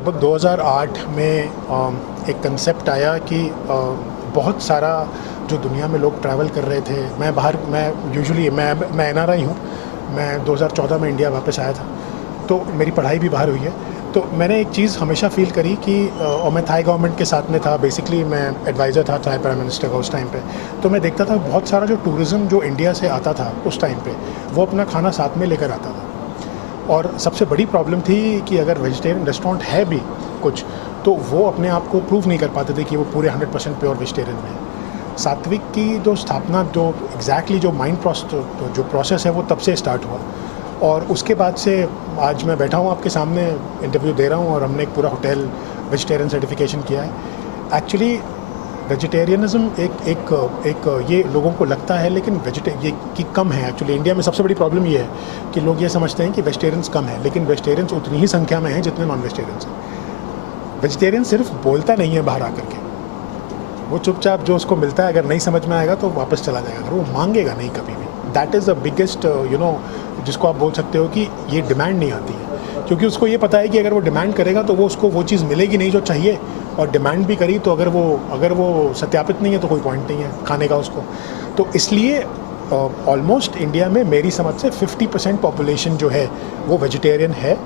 लगभग 2008 में एक कंसेप्ट आया कि बहुत सारा जो दुनिया में लोग ट्रैवल कर रहे थे, मैं यूजुअली मैं एनआरआई हूँ। मैं 2014 में इंडिया वापस आया था, तो मेरी पढ़ाई भी बाहर हुई है। तो मैंने एक चीज़ हमेशा फील करी कि और मैं थाई गवर्नमेंट के साथ में था, बेसिकली मैं एडवाइज़र था थाई प्राइम मिनिस्टर का उस टाइम पे। तो मैं देखता था बहुत सारा जो टूरिज़्म जो इंडिया से आता था उस टाइम पे, वो अपना खाना साथ में लेकर आता था। और सबसे बड़ी प्रॉब्लम थी कि अगर वेजिटेरियन रेस्टोरेंट है भी कुछ, तो वो अपने आप को प्रूव नहीं कर पाते थे कि वो पूरे 100% प्योर वेजिटेरियन है। सात्विक की जो स्थापना, जो एग्जैक्टली जो जो प्रोसेस है, वो तब से स्टार्ट हुआ। और उसके बाद से आज मैं बैठा हूँ आपके सामने, इंटरव्यू दे रहा हूँ, और हमने एक पूरा होटल वेजिटेरियन सर्टिफिकेशन किया है। एक्चुअली वेजिटेरियनिज़म एक ये लोगों को लगता है, लेकिन ये कि कम है। एक्चुअली इंडिया में सबसे बड़ी प्रॉब्लम ये है कि लोग ये समझते हैं कि वेजिटेरियंस कम है, लेकिन वेजिटेरियंस उतनी ही संख्या में हैं जितने नॉन वेजिटेरियंस हैं। वेजिटेरियन सिर्फ बोलता नहीं है बाहर आकर के, वो चुपचाप जो उसको मिलता है, अगर नहीं समझ में आएगा तो वापस चला जाएगा, वो मांगेगा नहीं कभी भी। दैट इज़ द बिगेस्ट जिसको आप बोल सकते हो कि ये डिमांड नहीं आती है, क्योंकि उसको ये पता है कि अगर वो डिमांड करेगा तो वो उसको वो चीज़ मिलेगी नहीं जो चाहिए। और डिमांड भी करी तो अगर वो सत्यापित नहीं है तो कोई पॉइंट नहीं है खाने का उसको। तो इसलिए ऑलमोस्ट इंडिया में मेरी समझ से 50% पॉपुलेशन जो है वो वेजिटेरियन है,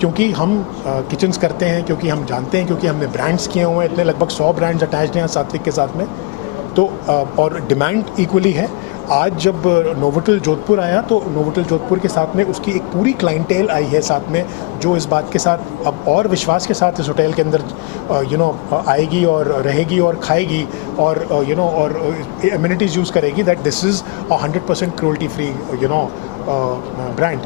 क्योंकि हम किचन्स करते हैं, क्योंकि हम जानते हैं, क्योंकि हमने ब्रांड्स किए हुए हैं, इतने लगभग 100 ब्रांड्स अटैच्ड हैं सात्विक के साथ में। तो और डिमांड इक्वली है। आज जब नोवोटेल जोधपुर आया, तो नोवोटेल जोधपुर के साथ में उसकी एक पूरी क्लाइंटेल आई है साथ में, जो इस बात के साथ अब और विश्वास के साथ इस होटल के अंदर आएगी और रहेगी और खाएगी, और और एमिनिटीज़ यूज़ करेगी, that this is 100% cruelty free brand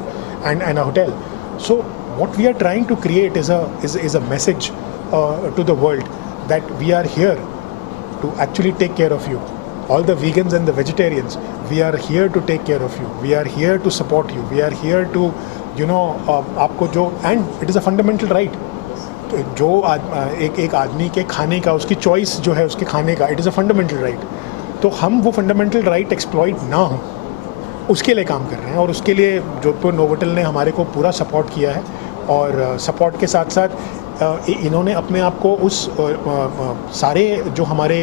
and a hotel. So what we are trying to create is a message to the world that we are here to actually take care of you. All the vegans and the vegetarians, we are here to take care of you. We are here to support you. We are here to आपको जो, and it is a fundamental right, जो एक आदमी के खाने का, उसकी choice जो है उसके खाने का, it is a fundamental right. तो हम वो फंडामेंटल राइट एक्सप्लॉइट ना हो, उसके लिए काम कर रहे हैं। और उसके लिए जोधपुर नोवोटेल ने हमारे को पूरा सपोर्ट किया है, और सपोर्ट के साथ साथ इन्होंने अपने आप को उस सारे जो हमारे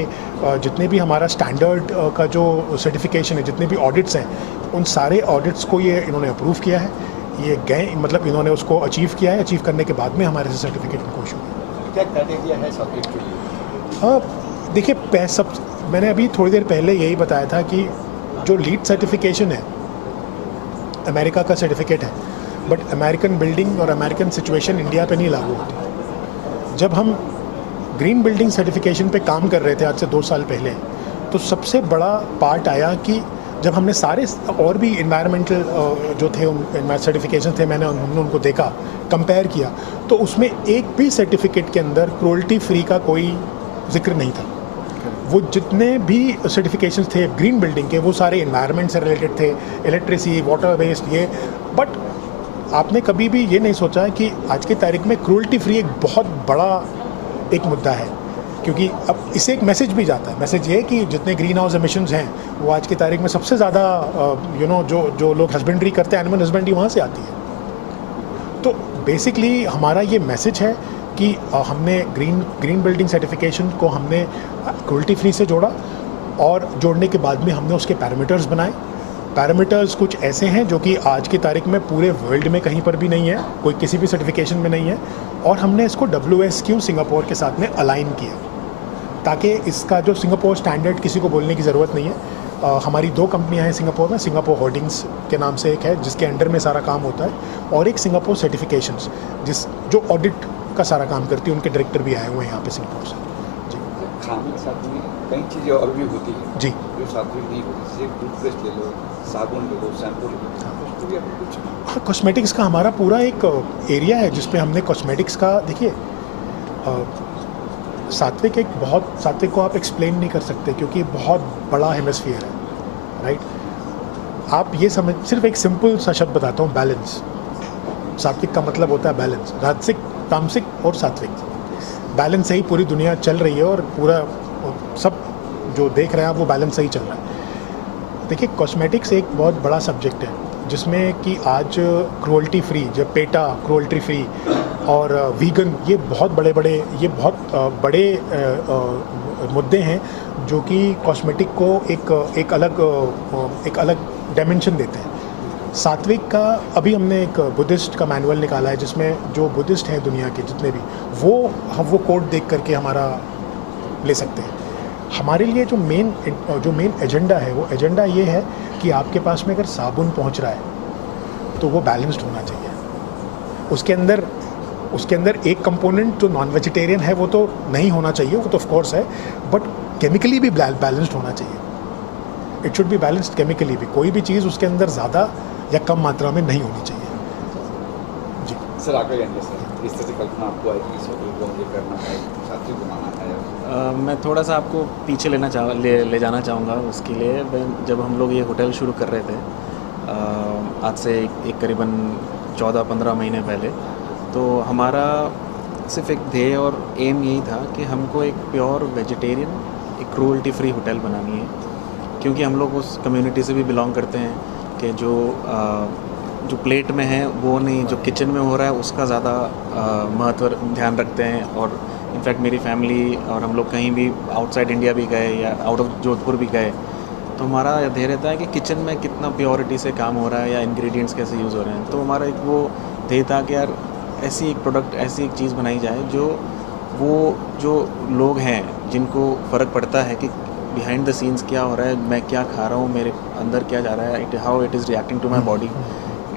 जितने भी हमारा स्टैंडर्ड का जो सर्टिफिकेशन है, जितने भी ऑडिट्स हैं, उन सारे ऑडिट्स को ये इन्होंने अप्रूव किया है। ये गए, मतलब इन्होंने उसको अचीव किया है। अचीव करने के बाद में हमारे से सर्टिफिकेट इनको इशू हुआ। क्या क्राइटेरिया है सब्जेक्ट के लिए? देखिए, सब मैंने अभी थोड़ी देर पहले यही बताया था कि जो लीड सर्टिफिकेशन है अमेरिका का सर्टिफिकेट है, बट अमेरिकन बिल्डिंग और अमेरिकन सिचुएशन इंडिया पे नहीं लागू होती। जब हम ग्रीन बिल्डिंग सर्टिफिकेशन पे काम कर रहे थे आज से 2 साल पहले, तो सबसे बड़ा पार्ट आया कि जब हमने सारे और भी इन्वायरमेंटल जो थे सर्टिफिकेशन थे, हमने उनको देखा, कंपेयर किया, तो उसमें एक भी सर्टिफिकेट के अंदर क्रूल्टी फ्री का कोई जिक्र नहीं था। वो जितने भी सर्टिफिकेशंस थे ग्रीन बिल्डिंग के, वो सारे इन्वायरमेंट से रिलेटेड थे, इलेक्ट्रिसिटी, वाटर वेस्ट, ये। बट आपने कभी भी ये नहीं सोचा कि आज की तारीख में क्रूल्टी फ्री एक बहुत बड़ा एक मुद्दा है, क्योंकि अब इससे एक मैसेज भी जाता है। मैसेज ये है कि जितने ग्रीन हाउस एमिशंस हैं, वो आज की तारीख में सबसे ज़्यादा जो लोग हस्बेंड्री करते हैं, एनिमल हस्बेंड्री, वहाँ से आती है। तो बेसिकली हमारा ये मैसेज है कि हमने ग्रीन बिल्डिंग सर्टिफिकेशन को हमने क्रूल्टी फ्री से जोड़ा, और जोड़ने के बाद में हमने उसके पैरामीटर्स बनाए। पैरामीटर्स कुछ ऐसे हैं जो कि आज की तारीख में पूरे वर्ल्ड में कहीं पर भी नहीं है, कोई किसी भी सर्टिफिकेशन में नहीं है, और हमने इसको WSQ सिंगापुर के साथ में अलाइन किया, ताकि इसका जो सिंगापुर स्टैंडर्ड, किसी को बोलने की ज़रूरत नहीं है। हमारी 2 कंपनियां हैं सिंगापुर में, सिंगापुर होर्डिंग्स के नाम से एक है जिसके अंडर में सारा काम होता है, और एक सिंगापुर सर्टिफिकेशंस जो ऑडिट का सारा काम करती है। उनके डायरेक्टर भी आए हुए हैं यहाँ पे सिंगापुर से। जी, खाने के साथ में कई चीज़ें और भी होती हैं जी, जो सात्विक नहीं होती, जैसे टूथपेस्ट ले लो, साबुन ले लो, शैम्पू ले लो, उसको भी आपको कुछ? हाँ, कॉस्मेटिक्स का हमारा पूरा एक एरिया है जिस पे हमने कॉस्मेटिक्स का, देखिए सात्विक को आप एक्सप्लेन नहीं कर सकते, क्योंकि बहुत बड़ा हेमिस्फीयर है, राइट। आप ये समझ, सिर्फ एक सिंपल सा शब्द बताता हूँ, बैलेंस। सात्विक का मतलब होता है बैलेंस, राजसिक, तामसिक और सात्विक। बैलेंस से ही पूरी दुनिया चल रही है, और पूरा सब जो देख रहे हैं आप, वो बैलेंस से ही चल रहा है। देखिए, कॉस्मेटिक्स एक बहुत बड़ा सब्जेक्ट है जिसमें कि आज क्रोल्टी फ्री, जब पेटा क्रोल्टी फ्री और वीगन, ये बहुत बड़े मुद्दे हैं जो कि कॉस्मेटिक को एक अलग डायमेंशन देते हैं। सात्विक का अभी हमने एक बुद्धिस्ट का मैनुअल निकाला है जिसमें जो बुद्धिस्ट हैं दुनिया के जितने भी, वो कोड देख करके हमारा ले सकते हैं। हमारे लिए जो मेन एजेंडा है, वो एजेंडा ये है कि आपके पास में अगर साबुन पहुंच रहा है तो वो बैलेंस्ड होना चाहिए। उसके अंदर एक कंपोनेंट जो नॉन वेजिटेरियन है वो तो नहीं होना चाहिए, वो तो ऑफ कोर्स है, बट केमिकली भी बैलेंस्ड होना चाहिए। It should be balanced chemically भी। कोई भी चीज़ उसके अंदर ज़्यादा या कम मात्रा में नहीं होनी चाहिए। जी सर, आगे जाएंगे सर, इस तरह से कल्पना आपको आई कि इस होटल को मुझे करना है, सात्विक बनाना है? मैं थोड़ा सा आपको पीछे ले जाना चाहूँगा। उसके लिए जब हम लोग ये होटल शुरू कर रहे थे आज से एक करीबन 14-15 महीने पहले, तो हमारा सिर्फ एक ध्येय और एम यही था कि हमको एक प्योर वेजिटेरियन, एक क्रूअल्टी फ्री होटल बनानी है। क्योंकि हम लोग उस कम्युनिटी से भी बिलोंग करते हैं कि जो प्लेट में है वो नहीं, जो किचन में हो रहा है उसका ज़्यादा महत्व ध्यान रखते हैं। और इनफैक्ट मेरी फैमिली और हम लोग कहीं भी आउटसाइड इंडिया भी गए या आउट ऑफ जोधपुर भी गए, तो हमारा ध्येय रहता है कि किचन में कितना प्योरिटी से काम हो रहा है या इंग्रेडिएंट्स कैसे यूज़ हो रहे हैं। तो हमारा एक वो ध्येय था कि यार ऐसी एक प्रोडक्ट, ऐसी एक चीज़ बनाई जाए जो लोग हैं जिनको फ़र्क पड़ता है कि बिहाइंड द सीन्स क्या हो रहा है, मैं क्या खा रहा हूँ, मेरे अंदर क्या जा रहा है, how it is reacting to my body,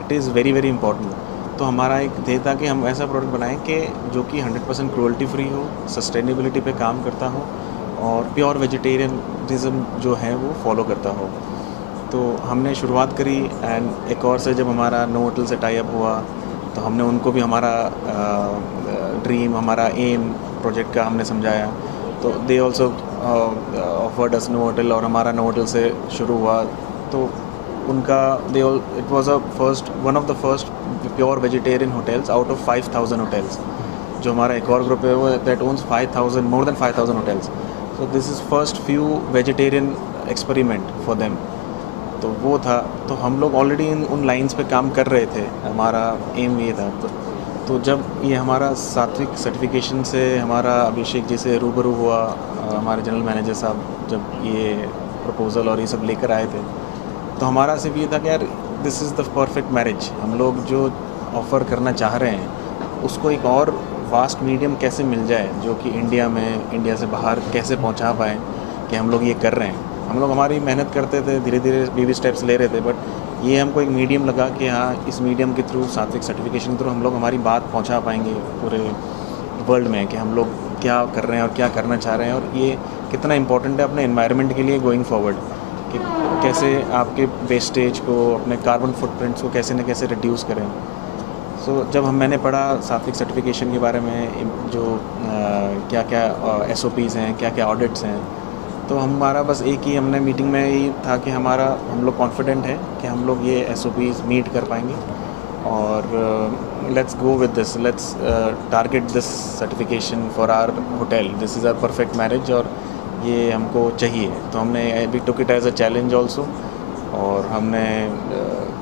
it is very very important. तो हमारा एक ध्येय था कि हम ऐसा प्रोडक्ट बनाएं कि जो कि 100% क्रुएल्टी फ्री हो, सस्टेनेबिलिटी पे काम करता हो और प्योर वेजिटेरियनिज्म जो है वो फॉलो करता हो। तो हमने शुरुआत करी एंड एक और से जब हमारा नो होटल से टाई अप हुआ तो हमने उनको भी हमारा ड्रीम, हमारा एम प्रोजेक्ट का हमने समझाया। तो they also offered us Novotel और हमारा नो होटल से शुरू हुआ। तो उनका it was one of the first pure vegetarian hotels out of 5000 hotels. जो हमारा एक और ग्रुप है वो that owns more than 5000 hotels. So this is first few vegetarian experiment for them. तो वो था, तो हम लोग ऑलरेडी उन लाइंस पे काम कर रहे थे, हमारा एम ये था। तो जब ये हमारा सात्विक सर्टिफिकेशन से हमारा अभिषेक जी से रूबरू हुआ, हमारे जनरल मैनेजर साहब जब ये प्रपोज़ल और ये सब लेकर आए थे, तो हमारा सिर्फ ये था कि यार this is the perfect marriage. हम लोग जो ऑफ़र करना चाह रहे हैं उसको एक और वास्ट मीडियम कैसे मिल जाए जो कि इंडिया से बाहर कैसे पहुंचा पाए, कि हम लोग ये कर रहे हैं। हम लोग हमारी मेहनत करते थे, धीरे धीरे बेबी स्टेप्स ले रहे थे, बट ये हमको एक मीडियम लगा कि हाँ, इस मीडियम के थ्रू, सात्विक सर्टिफिकेशन के थ्रू हम लोग हमारी बात पहुंचा पाएंगे पूरे वर्ल्ड में कि हम लोग क्या कर रहे हैं और क्या करना चाह रहे हैं, और ये कितना इंपॉर्टेंट है अपने एनवायरनमेंट के लिए गोइंग फॉरवर्ड, कि कैसे आपके वेस्टेज को, अपने कार्बन फुटप्रिंट्स को कैसे न कैसे रिड्यूस करें। सो जब मैंने पढ़ा सात्विक सर्टिफिकेशन के बारे में, जो क्या क्या SOPs हैं, क्या क्या ऑडिट्स हैं, तो हमारा बस एक ही हमने मीटिंग में यही था कि हम लोग कॉन्फिडेंट हैं कि हम लोग ये SOPs मीट कर पाएंगे और let's go with this, let's target this certification for our hotel, this is our perfect marriage और ये हमको चाहिए। तो हमने we took it as a challenge also, और हमने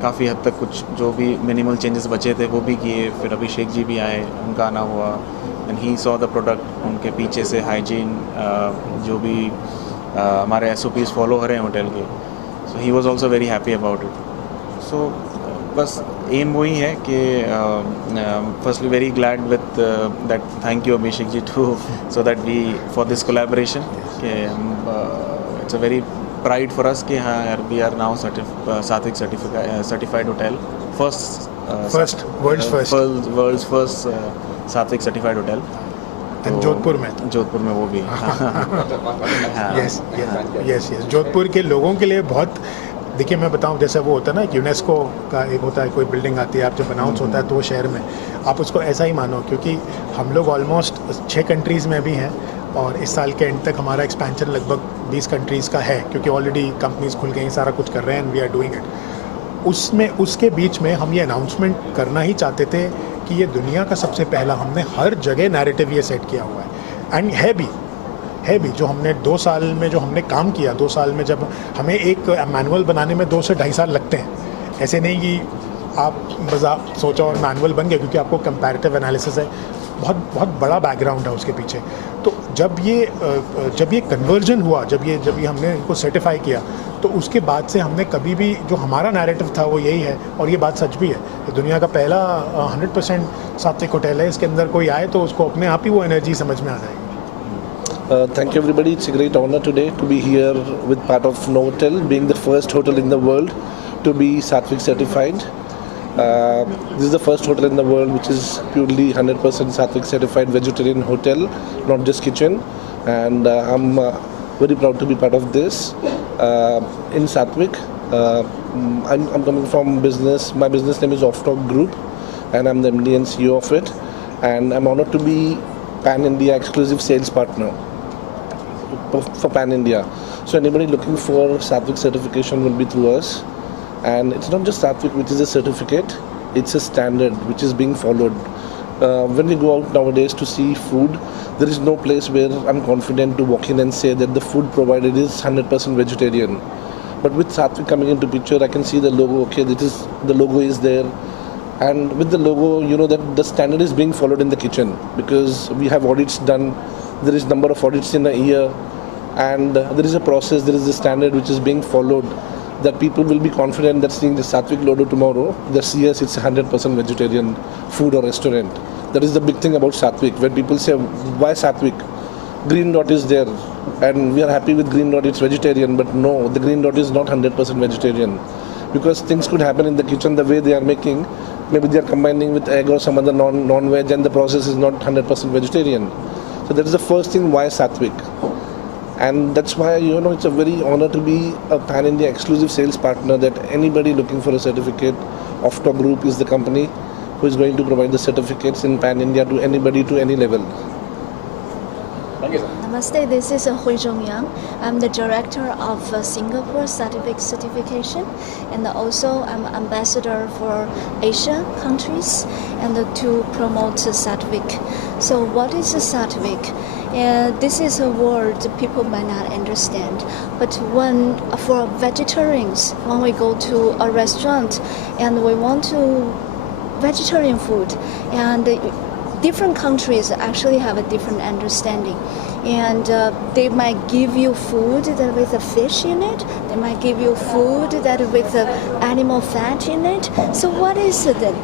काफ़ी हद तक कुछ जो भी मिनिमल चेंजेस बचे थे वो भी किए। फिर अभिषेक जी भी आए, उनका आना हुआ and he saw the product. उनके पीछे से हाइजीन जो भी हमारे SOPs फॉलो हो रहे हैं होटल के, so he was also very happy about it. So बस एम वही है कि firstly very glad with that, thank you Abhishek ji to so that we for this collaboration, कि it's a very pride for us कि हाँ यार, we are now Sattvik certified hotel, world's first Sattvik certified hotel, Jodhpur में वो भी। यस जोधपुर के लोगों के लिए बहुत, देखिए मैं बताऊं, जैसे वो होता है ना, यूनेस्को का एक होता है, कोई बिल्डिंग आती है, आप जब अनाउंस होता है तो वो शहर में, आप उसको ऐसा ही मानो, क्योंकि हम लोग ऑलमोस्ट 6 कंट्रीज़ में भी हैं और इस साल के एंड तक हमारा एक्सपेंशन लगभग 20 कंट्रीज़ का है, क्योंकि ऑलरेडी कंपनीज खुल गई, सारा कुछ कर रहे हैं and we are doing it. उसके बीच में हम ये अनाउंसमेंट करना ही चाहते थे कि ये दुनिया का सबसे पहला, हमने हर जगह नैरेटिव ये सेट किया हुआ है एंड है भी जो हमने 2 साल में जो हमने काम किया, 2 साल में जब हमें एक मैनुअल बनाने में 2 से 2.5 साल लगते हैं, ऐसे नहीं कि आप बस आप सोचो और मैनुअल बन गए, क्योंकि आपको कंपैरेटिव एनालिसिस है, बहुत बहुत बड़ा बैकग्राउंड है उसके पीछे। तो जब ये कन्वर्जन हुआ, जब ये हमने इनको सर्टिफाई किया, तो उसके बाद से हमने कभी भी, जो हमारा नैरेटिव था वो यही है, और ये बात सच भी है, ये दुनिया का पहला 100% सात्विक होटल है। इसके अंदर कोई आए तो उसको अपने आप ही वो एनर्जी समझ में आ जाएगी। Thank you everybody. It's a great honor today to be here with part of Novotel, being the first hotel in the world to be Sattvic certified. This is the first hotel in the world which is purely 100% Sattvic certified vegetarian hotel, not just kitchen. And I'm very proud to be part of this in Sattvic. I'm coming from business. My business name is Offtalk Group, and I'm the MD and CEO of it. And I'm honored to be Pan India exclusive sales partner for Pan India. So anybody looking for Sattvic certification will be through us. And it's not just Sattvic which is a certificate, it's a standard which is being followed. When we go out nowadays to see food, there is no place where I'm confident to walk in and say that the food provided is 100% vegetarian. But with Sattvic coming into picture, I can see the logo, okay, the logo is there. And with the logo, you know that the standard is being followed in the kitchen, because we have audits done. There is number of audits in a year, and there is a process, there is a standard which is being followed, that people will be confident that seeing the Sattvic logo tomorrow, they see yes, it's 100% vegetarian food or restaurant. That is the big thing about Sattvic. When people say, why Sattvic? Green dot is there, and we are happy with green dot, it's vegetarian, but no, the green dot is not 100% vegetarian. Because things could happen in the kitchen the way they are making. Maybe they are combining with egg or some other non-veg, and the process is not 100% vegetarian. So that is the first thing, why Sattvic. And that's why, you know, it's a very honor to be a Pan India exclusive sales partner, that anybody looking for a certificate, Offtalk Group is the company who is going to provide the certificates in Pan India to anybody to any level. Thank you, sir. Namaste, this is Hui Zhong Yang. I'm the director of Singapore Sattvic certification, and also I'm ambassador for Asia countries and to promote Sattvic. So what is Sattvic? This is a word people might not understand, but for vegetarians, when we go to a restaurant and we want to vegetarian food, and different countries actually have a different understanding, and they might give you food that with a fish in it, they might give you food that with animal fat in it. So what is it then?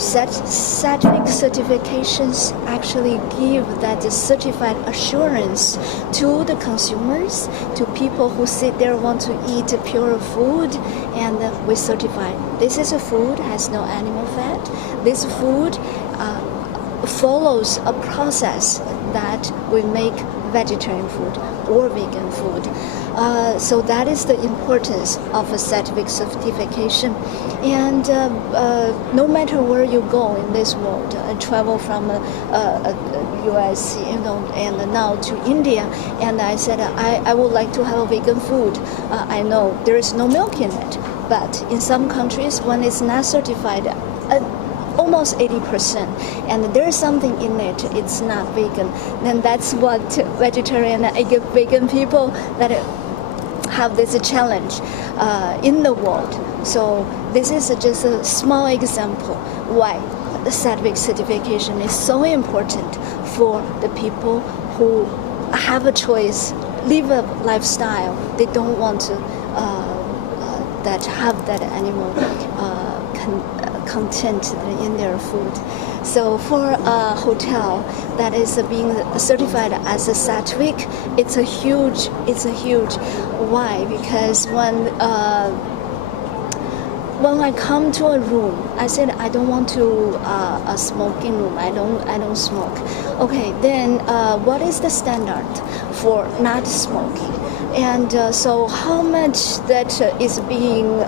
Sattvic certifications actually give that certified assurance to the consumers, to people who sit there want to eat pure food, and we certify this is a food has no animal fat. This food follows a process that we make vegetarian food or vegan food. So that is the importance of a Sattvic certification. And no matter where you go in this world, travel from US, you know, and now to India, and I said I would like to have a vegan food. I know there is no milk in it, but in some countries when it's not certified, almost 80%, and there's something in it, it's not vegan, then that's what vegetarian and vegan people that have this challenge in the world. So this is just a small example why the Sattvic certification is so important for the people who have a choice, live a lifestyle. They don't want to that have that animal content in their food. So for a hotel that is being certified as a Sattvic, it's a huge. Why? Because when I come to a room, I said I don't want to a smoking room. I don't smoke. Okay, then what is the standard for not smoking? And so how much that is being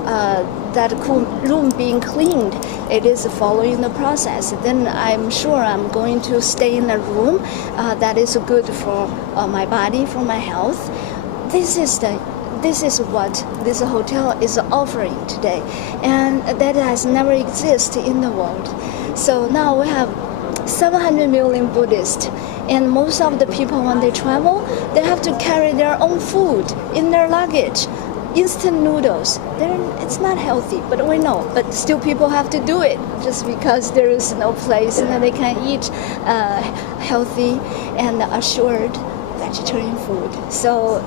that room being cleaned, it is following the process. Then I'm sure I'm going to stay in a room that is good for my body, for my health. This is what this hotel is offering today, and that has never existed in the world. So now we have 700 million Buddhists, and most of the people when they travel, they have to carry their own food in their luggage. instant noodles. It's not healthy, but we know. But still, people have to do it just because there is no place and they can eat healthy and assured vegetarian food. So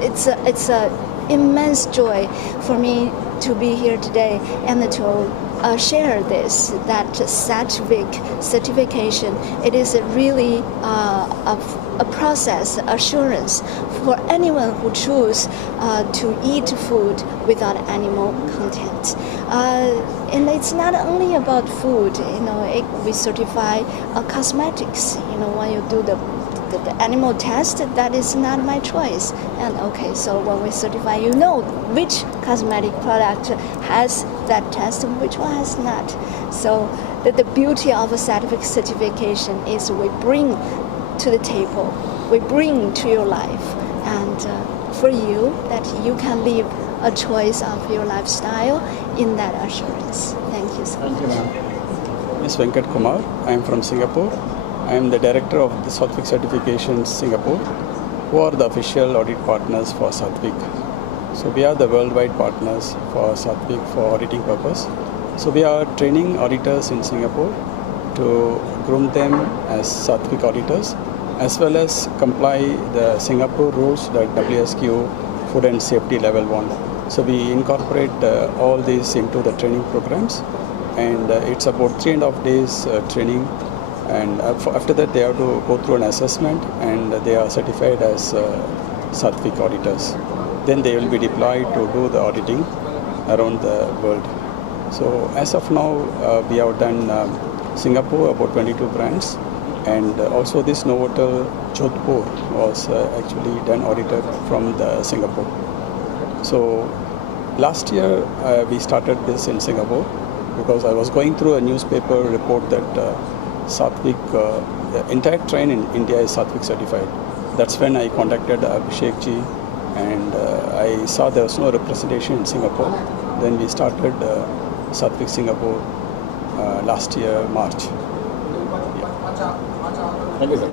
it's a immense joy for me to be here today and to share this, that Satvik certification. It is really a process, assurance for anyone who choose to eat food without animal content. And it's not only about food, we certify cosmetics. When you do the animal test, that is not my choice. And okay, so when we certify, which cosmetic product has that test and which one has not. So the beauty of a scientific certification is we bring to the table, we bring to your life, and for you, that you can live a choice of your lifestyle in that assurance. Thank you so much. Thank you, ma'am. Ms. Venkat Kumar, I am from Singapore. I am the director of the Satvik Certification Singapore, who are the official audit partners for Satvik. So we are the worldwide partners for Satvik for auditing purpose. So we are training auditors in Singapore to groom them as Satvik auditors, as well as comply the Singapore rules like WSQ Food and Safety Level 1. So we incorporate all these into the training programs, and it's about 3.5 days training. And after that, they have to go through an assessment, and they are certified as Satvik auditors. Then they will be deployed to do the auditing around the world. So as of now, we have done Singapore, about 22 brands, and also this Novotel Jodhpur was actually done audited from the Singapore. So last year we started this in Singapore because I was going through a newspaper report that Satvik, the entire train in India is Satvik certified. That's when I contacted Abhishek ji, and I saw there was no representation in Singapore. Then we started Satvik Singapore last year, March. Thank you, sir.